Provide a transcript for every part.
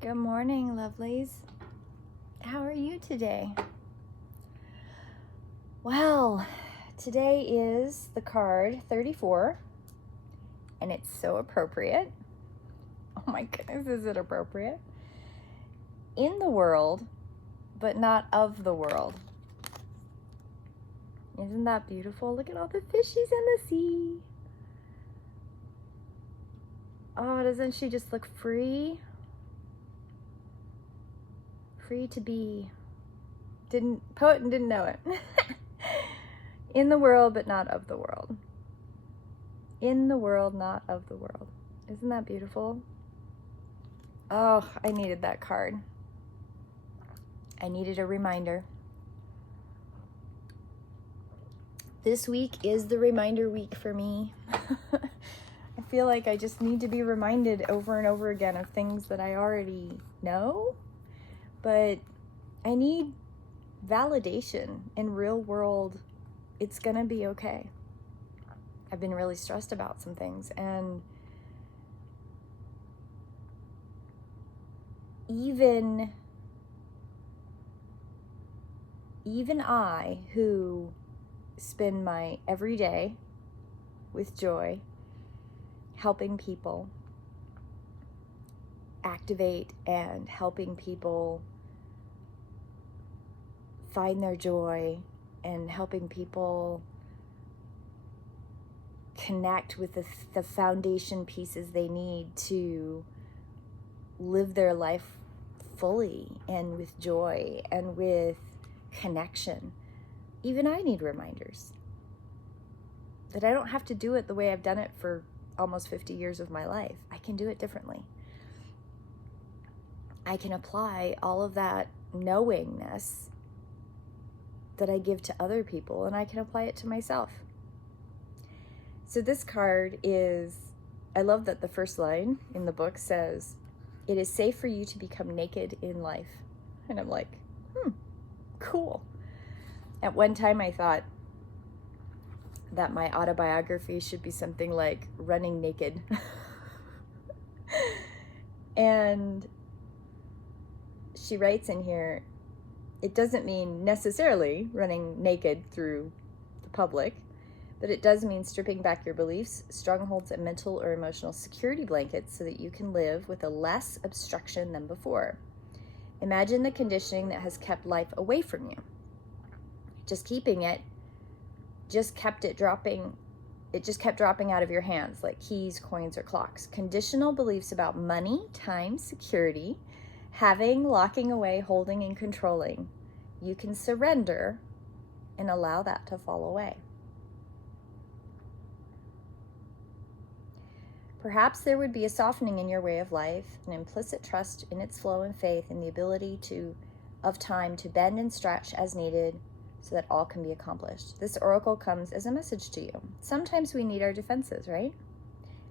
Good morning, lovelies. How are you today? Well, today is the card 34, and it's so appropriate. Oh my goodness, is it appropriate? In the world, but not of the world. Isn't that beautiful? Look at all the fishies in the sea. Oh, doesn't she just look free? Free to be. Poet and didn't know it. In the world, but not of the world. In the world, not of the world. Isn't that beautiful? Oh, I needed that card. I needed a reminder. This week is the reminder week for me. I feel like I just need to be reminded over and over again of things that I already know, but I need validation in real world. It's gonna be okay. I've been really stressed about some things, and even I, who spend my every day with joy, helping people activate and helping people find their joy and helping people connect with the foundation pieces they need to live their life fully and with joy and with connection. Even I need reminders that I don't have to do it the way I've done it for almost 50 years of my life. I can do it differently. I can apply all of that knowingness that I give to other people, and I can apply it to myself. So this card is, I love that the first line in the book says, "It is safe for you to become naked in life." And I'm like, cool. At one time I thought that my autobiography should be something like Running Naked. And she writes in here, it doesn't mean necessarily running naked through the public, but it does mean stripping back your beliefs, strongholds, and mental or emotional security blankets so that you can live with a less obstruction than before. Imagine the conditioning that has kept life away from you. Just kept dropping out of your hands like keys, coins, or clocks. Conditional beliefs about money, time, security, having, locking away, holding, and controlling. You can surrender and allow that to fall away. Perhaps there would be a softening in your way of life, an implicit trust in its flow and faith in the ability of time to bend and stretch as needed so that all can be accomplished. This oracle comes as a message to you. Sometimes we need our defenses, right?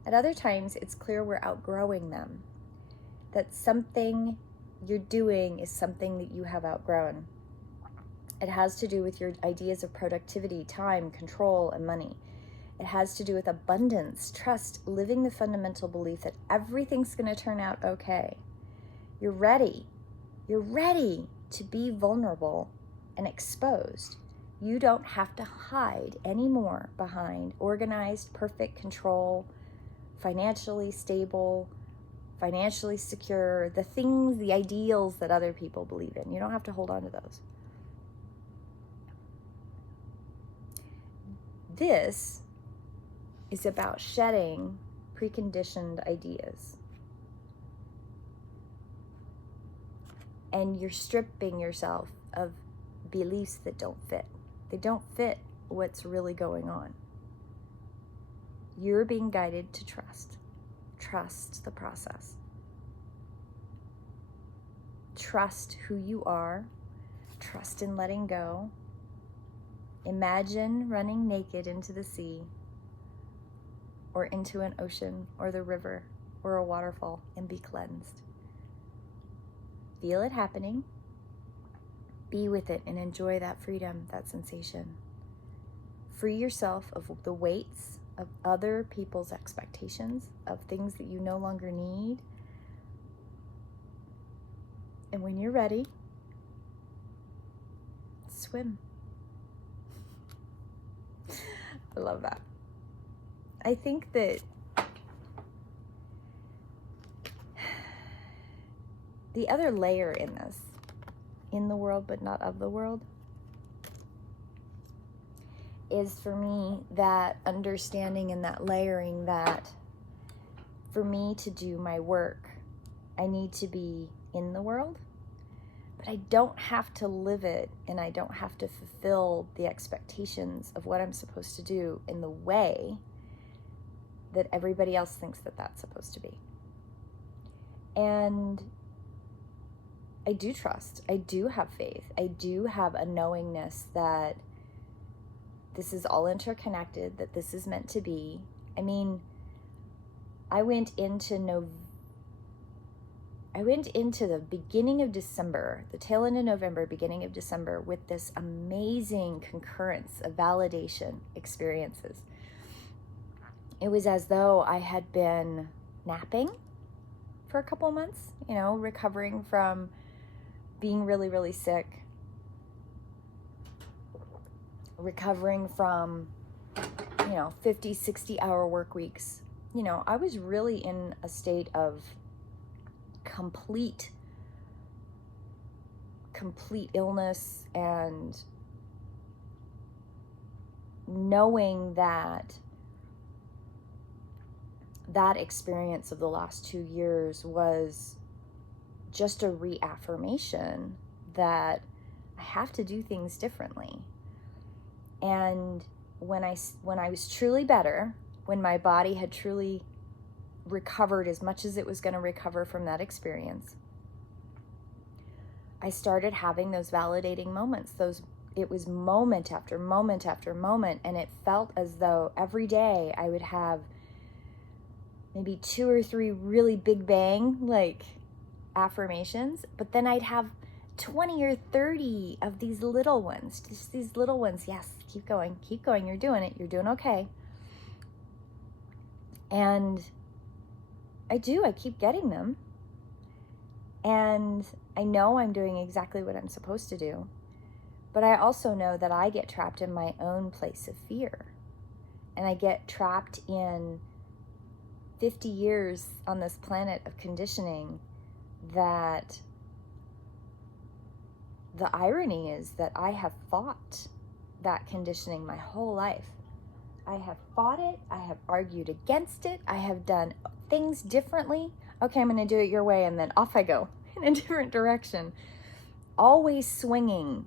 At other times, it's clear we're outgrowing them, that something you're doing is something that you have outgrown. It has to do with your ideas of productivity, time, control, and money. It has to do with abundance, trust, living the fundamental belief that everything's going to turn out okay. You're ready. You're ready to be vulnerable and exposed. You don't have to hide anymore behind organized, perfect control, financially stable, financially secure, the things, the ideals that other people believe in. You don't have to hold on to those. This is about shedding preconditioned ideas. And you're stripping yourself of beliefs that don't fit. They don't fit what's really going on. You're being guided to trust. Trust the process. Trust who you are. Trust in letting go. Imagine running naked into the sea or into an ocean or the river or a waterfall and be cleansed. Feel it happening. Be with it and enjoy that freedom, that sensation. Free yourself of the weights of other people's expectations, of things that you no longer need. And when you're ready, swim. I love that. I think that the other layer in this, in the world but not of the world, is for me that understanding and that layering that for me to do my work, I need to be in the world, but I don't have to live it, and I don't have to fulfill the expectations of what I'm supposed to do in the way that everybody else thinks that that's supposed to be. And I do trust, I do have faith, I do have a knowingness that this is all interconnected, that this is meant to be. I mean, I went into the beginning of December, the tail end of November, beginning of December, with this amazing concurrence of validation experiences. It was as though I had been napping for a couple of months, recovering from being really, really sick, recovering from, 50, 60-hour work weeks. I was really in a state of complete illness, and knowing that experience of the last 2 years was just a reaffirmation that I have to do things differently. And when I was truly better, when my body had truly recovered as much as it was going to recover from that experience, I started having those validating moments. It was moment after moment after moment, and it felt as though every day I would have maybe 2 or 3 really big bang affirmations, but then I'd have 20 or 30 of these little ones, just these little ones. Yes, keep going, you're doing it, you're doing okay. And I keep getting them, and I know I'm doing exactly what I'm supposed to do, but I also know that I get trapped in my own place of fear, and I get trapped in 50 years on this planet of conditioning. That the irony is that I have fought that conditioning my whole life. I have fought it, I have argued against it, I have done things differently. Okay, I'm going to do it your way, and then off I go in a different direction. Always swinging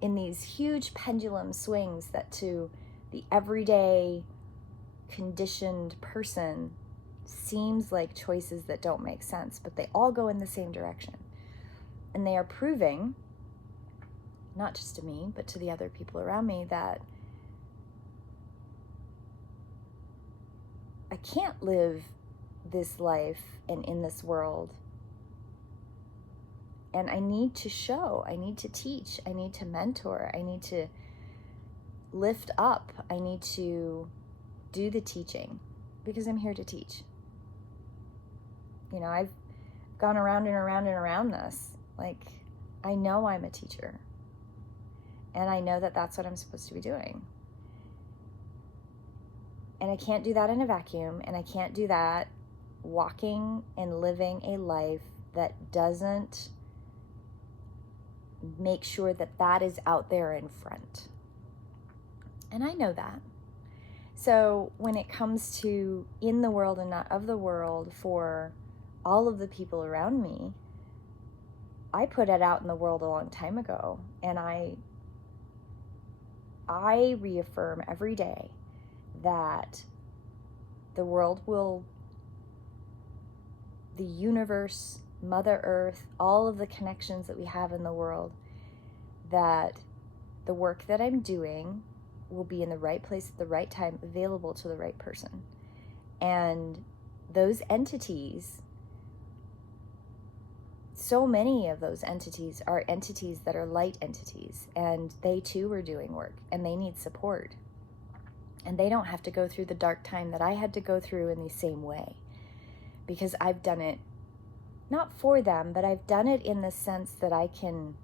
in these huge pendulum swings that to the everyday conditioned person seems like choices that don't make sense, but they all go in the same direction. And they are proving, not just to me, but to the other people around me, that I can't live this life and in this world. And I need to show, I need to teach, I need to mentor, I need to lift up, I need to do the teaching, because I'm here to teach. I've gone around and around and around this. I know I'm a teacher, and I know that that's what I'm supposed to be doing. And I can't do that in a vacuum, and I can't do that walking and living a life that doesn't make sure that is out there in front. And I know that. So when it comes to in the world and not of the world for all of the people around me, I put it out in the world a long time ago, and I reaffirm every day that the world the universe, Mother Earth, all of the connections that we have in the world, that the work that I'm doing will be in the right place at the right time, available to the right person. And those entities, so many of those entities are entities that are light entities, and they too are doing work, and they need support. And they don't have to go through the dark time that I had to go through in the same way, because I've done it not for them, but I've done it in the sense that I can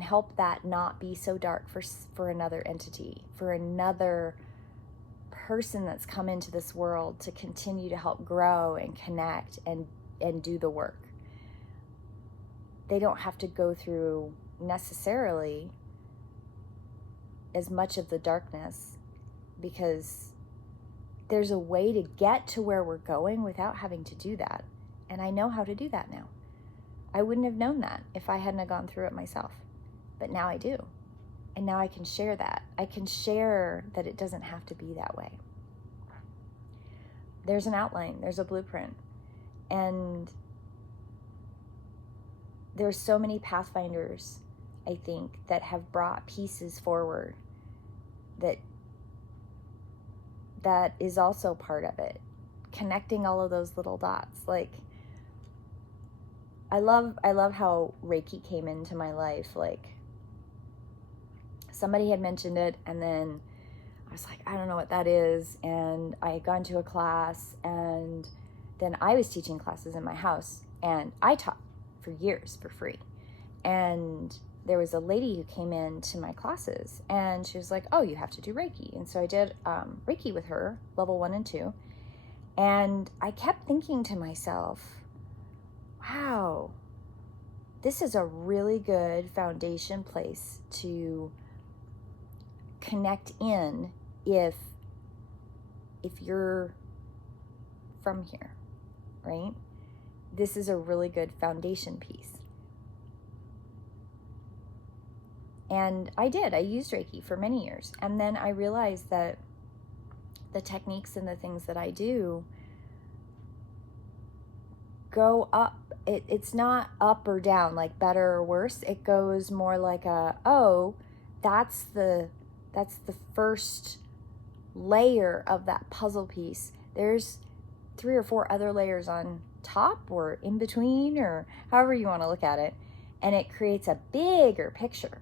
help that not be so dark for another entity, for another person that's come into this world to continue to help grow and connect and do the work. They don't have to go through necessarily as much of the darkness, because there's a way to get to where we're going without having to do that. And I know how to do that now. I wouldn't have known that if I hadn't gone through it myself. But now I do. And now I can share that. I can share that it doesn't have to be that way. There's an outline. There's a blueprint. And there's so many pathfinders, I think, that have brought pieces forward that is also part of it. Connecting all of those little dots. Like, I love how Reiki came into my life. Like, somebody had mentioned it, and then I was like, I don't know what that is. And I had gone to a class, and then I was teaching classes in my house, and I taught for years for free. And there was a lady who came into my classes, and she was like, oh, you have to do Reiki. And so I did Reiki with her, level 1 and 2. And I kept thinking to myself, wow, this is a really good foundation place to connect in if you're from here, right? This is a really good foundation piece. And I used Reiki for many years. And then I realized that the techniques and the things that I do go up. It's not up or down, like better or worse. It goes more like that's the first layer of that puzzle piece. There's 3 or 4 other layers on top or in between, or however you want to look at it. And it creates a bigger picture.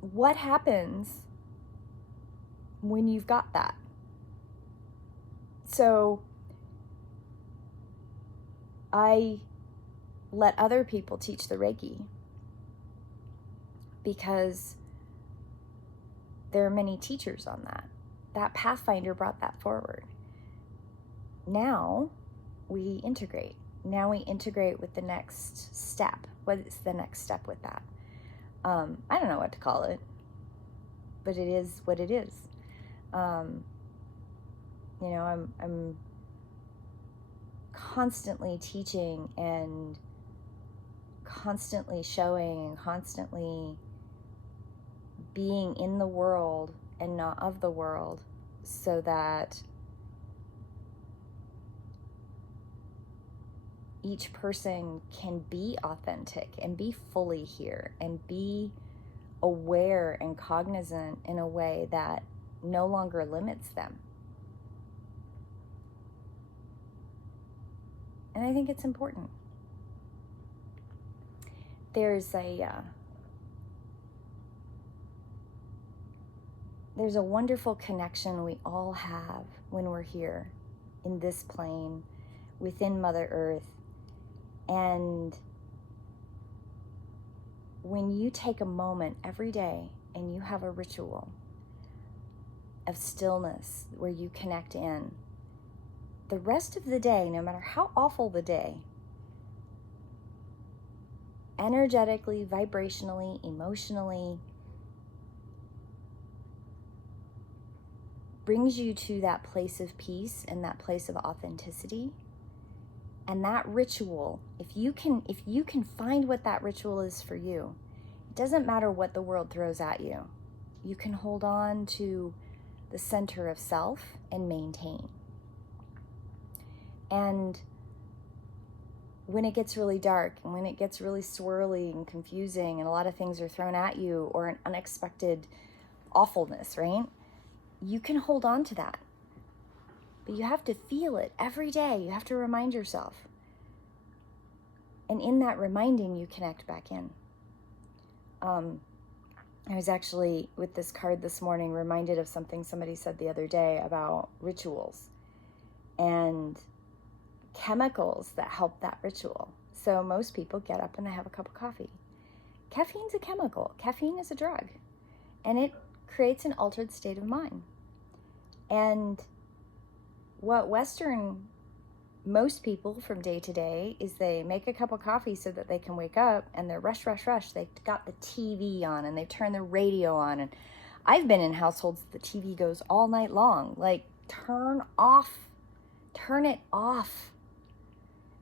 What happens when you've got that? So I let other people teach the Reiki because there are many teachers on that. That Pathfinder brought that forward. Now we integrate. Now we integrate with the next step. What is the next step with that? I don't know what to call it, but it is what it is. I'm constantly teaching and constantly showing and constantly being in the world and not of the world, so that each person can be authentic and be fully here and be aware and cognizant in a way that no longer limits them. And I think it's important. There's a wonderful connection we all have when we're here in this plane within Mother Earth. And when you take a moment every day and you have a ritual of stillness where you connect in, the rest of the day, no matter how awful the day, energetically, vibrationally, emotionally, brings you to that place of peace and that place of authenticity. And that ritual, if you can find what that ritual is for you, it doesn't matter what the world throws at you. You can hold on to the center of self and maintain. And when it gets really dark and when it gets really swirly and confusing and a lot of things are thrown at you, or an unexpected awfulness, right? You can hold on to that. But you have to feel it every day. You have to remind yourself. And in that reminding, you connect back in. I was actually, with this card this morning, reminded of something somebody said the other day about rituals. And chemicals that help that ritual. So most people get up and they have a cup of coffee. Caffeine's a chemical. Caffeine is a drug. And it creates an altered state of mind. And what most people from day to day is they make a cup of coffee so that they can wake up, and they're rush. They got the TV on and they turn the radio on. And I've been in households that the TV goes all night long. Like, turn it off.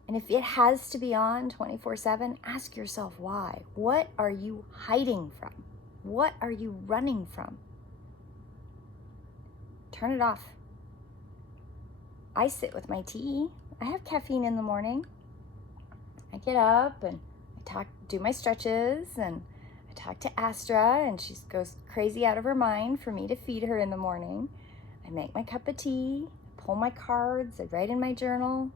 And if it has to be on 24/7, ask yourself why. What are you hiding from? What are you running from? Turn it off. I sit with my tea. I have caffeine in the morning. I get up and I do my stretches, and I talk to Astra, and she goes crazy out of her mind for me to feed her in the morning. I make my cup of tea, pull my cards, I write in my journal.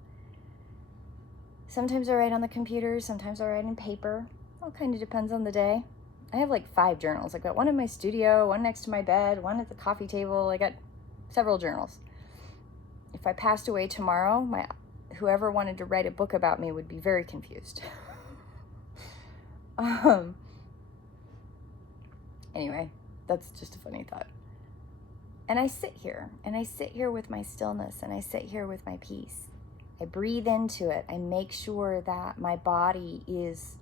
Sometimes I write on the computer, sometimes I write in paper. All kind of depends on the day. I have like 5 journals. I've got one in my studio, one next to my bed, one at the coffee table. I got several journals. If I passed away tomorrow, whoever wanted to write a book about me would be very confused. Anyway, that's just a funny thought. And I sit here with my stillness, and I sit here with my peace. I breathe into it. I make sure that my body is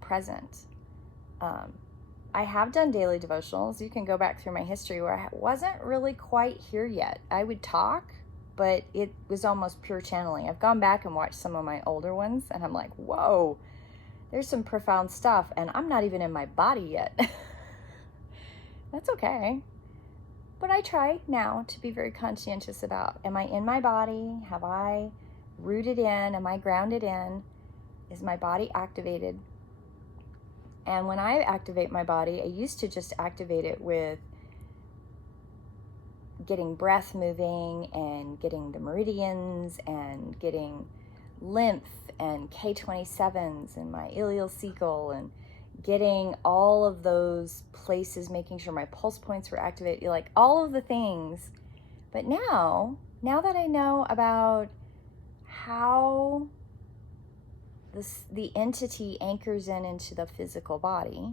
present. I have done daily devotionals. You can go back through my history where I wasn't really quite here yet. I would talk, but it was almost pure channeling. I've gone back and watched some of my older ones, and I'm like, whoa, there's some profound stuff, and I'm not even in my body yet. That's okay. But I try now to be very conscientious about, am I in my body? Have I rooted in? Am I grounded in? Is my body activated? And when I activate my body, I used to just activate it with getting breath moving and getting the meridians and getting lymph and K27s in my ileocecal and getting all of those places, making sure my pulse points were activated, like all of the things. But now that I know about how the entity anchors into the physical body,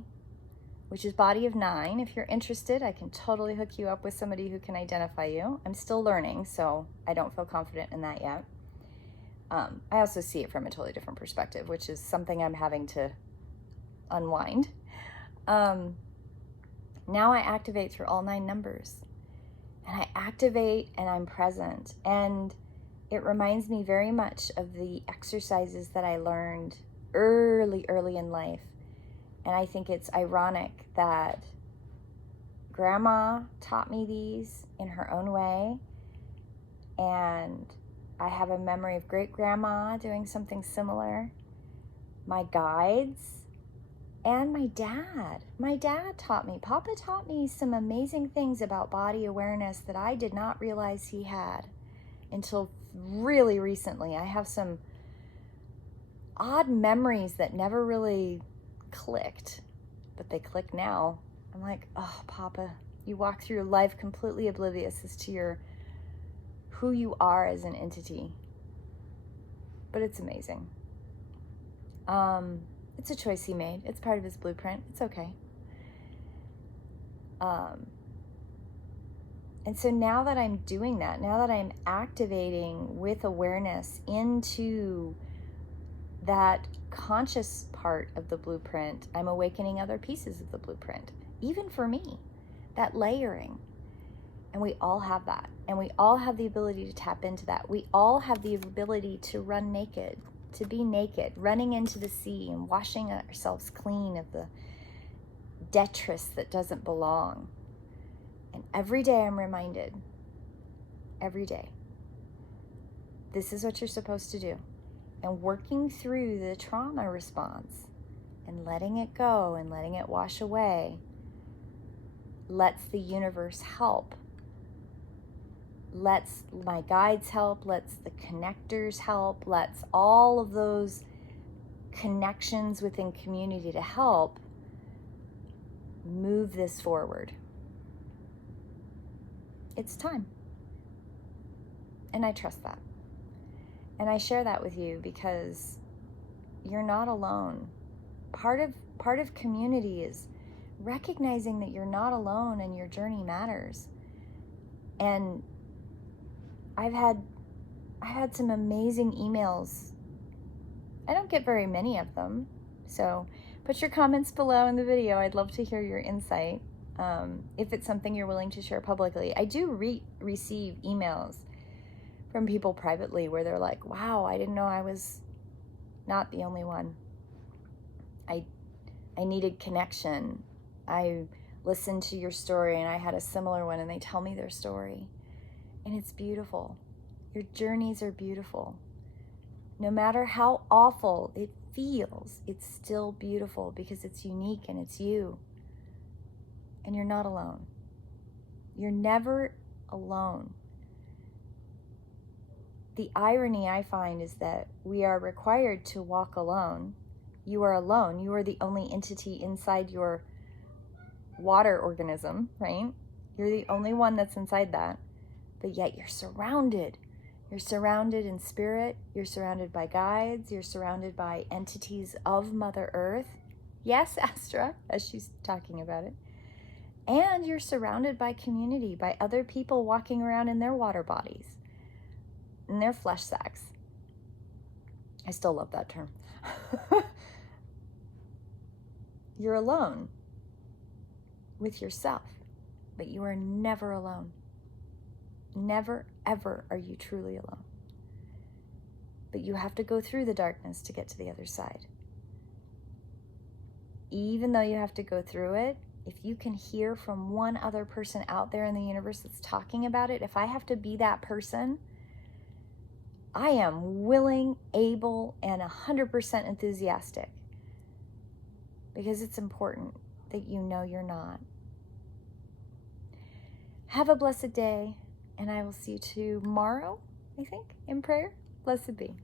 which is body of 9. If you're interested, I can totally hook you up with somebody who can identify you. I'm still learning, so I don't feel confident in that yet. I also see it from a totally different perspective, which is something I'm having to unwind. Now I activate through all 9 numbers, and I activate and I'm present, and it reminds me very much of the exercises that I learned early in life. And I think it's ironic that Grandma taught me these in her own way, and I have a memory of Great-Grandma doing something similar, my guides, and my dad. My dad taught me, Papa taught me some amazing things about body awareness that I did not realize he had until really recently. I have some odd memories that never really clicked, but they click now. I'm like, oh, Papa, you walk through your life completely oblivious as to who you are as an entity. But it's amazing. It's a choice he made. It's part of his blueprint. It's okay. And so now that I'm doing that, now that I'm activating with awareness into that conscious part of the blueprint, I'm awakening other pieces of the blueprint, even for me, that layering. And we all have that. And we all have the ability to tap into that. We all have the ability to run naked, to be naked, running into the sea and washing ourselves clean of the detritus that doesn't belong. And every day I'm reminded, every day, this is what you're supposed to do. And working through the trauma response and letting it go and letting it wash away lets the universe help. Lets my guides help, lets the connectors help, lets all of those connections within community to help move this forward. It's time. And I trust that. And I share that with you because you're not alone. Part of community is recognizing that you're not alone and your journey matters. And I've had some amazing emails. I don't get very many of them, so put your comments below in the video. I'd love to hear your insight, if it's something you're willing to share publicly. I do receive emails from people privately where they're like, wow, I didn't know I was not the only one. I needed connection. I listened to your story and I had a similar one, and they tell me their story. And it's beautiful. Your journeys are beautiful. No matter how awful it feels, it's still beautiful because it's unique and it's you. And you're not alone. You're never alone. The irony I find is that we are required to walk alone. You are alone. You are the only entity inside your water organism, right? You're the only one that's inside that. But yet you're surrounded. You're surrounded in spirit. You're surrounded by guides. You're surrounded by entities of Mother Earth. Yes, Astra, as she's talking about it. And you're surrounded by community, by other people walking around in their water bodies, in their flesh sacks. I still love that term. You're alone with yourself, but you are never alone. Never, ever are you truly alone. But you have to go through the darkness to get to the other side. Even though you have to go through it, if you can hear from one other person out there in the universe that's talking about it, if I have to be that person, I am willing, able, and 100% enthusiastic. Because it's important that you know you're not. Have a blessed day, and I will see you tomorrow, I think, in prayer. Blessed be.